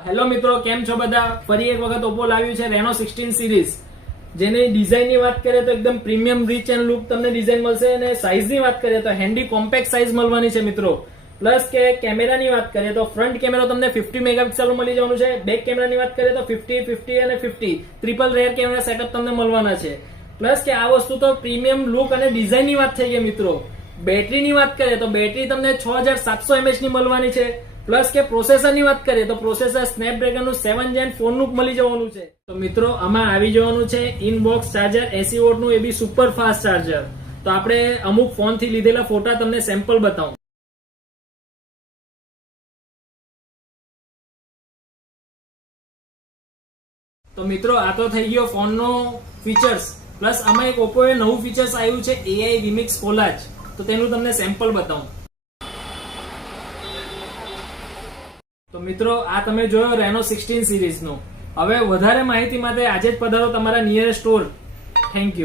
Hello મિત્રો, કેમ છો બધા? ફરી એક વખત ઓપ્પો લાવ્યું છે રેનો 16 સિરીઝ, જેની ડિઝાઇનની વાત કરીએ તો એકદમ પ્રીમિયમ રીચ એન્ડ લુક તમને ડિઝાઇન મળશે, અને સાઇઝની વાત કરીએ તો હેન્ડી કોમ્પેક્ટ સાઇઝ મળવાની છે મિત્રો. પ્લસ કે કેમેરાની વાત કરીએ તો ફ્રન્ટ કેમેરો તમને 50 મેગાપિક્સલનું મળી જવાનું છે. બેક કેમેરાની વાત કરીએ તો 50, 50 અને 50 ટ્રિપલ રેર કેમેરા સેટઅપ તમને મળવાના છે. પ્લસ કે આ વસ્તુ તો પ્રીમિયમ લુક અને ડિઝાઇનની વાત થઈ ગઈ મિત્રો. બેટરીની વાત કરીએ તો બેટરી તમને 6700 mAh ની મળવાની છે. પ્લસ કે પ્રોસેસરની વાત કરીએ તો પ્રોસેસર સ્નેપડ્રેગનનું 7 Gen 4 નું મળી જવાનું છે. તો મિત્રો આમાં આવી જવાનું છે ઇનબોક્સ ચાર્જર 80 વોટનું, એ બી સુપર ફાસ્ટ ચાર્જર. તો આપણે અમુક ફોન થી લીધેલા ફોટા તમને સેમ્પલ બતાવું. તો મિત્રો આ તો થઈ ગયો ફોનનો ફીચર્સ. પ્લસ આમાં એક ઓપ્પોએ નવું ફીચર્સ આવ્યું છે AI રિમિક્સ કોલાજ. તો તેનું તમને સેમ્પલ બતાવું. તો મિત્રો આ તમે જોયો રેનો 16 સિરીઝ નો. હવે વધારે માહિતી માટે આજે જ પધારો તમારા નિયરેસ્ટ સ્ટોર. Thank you.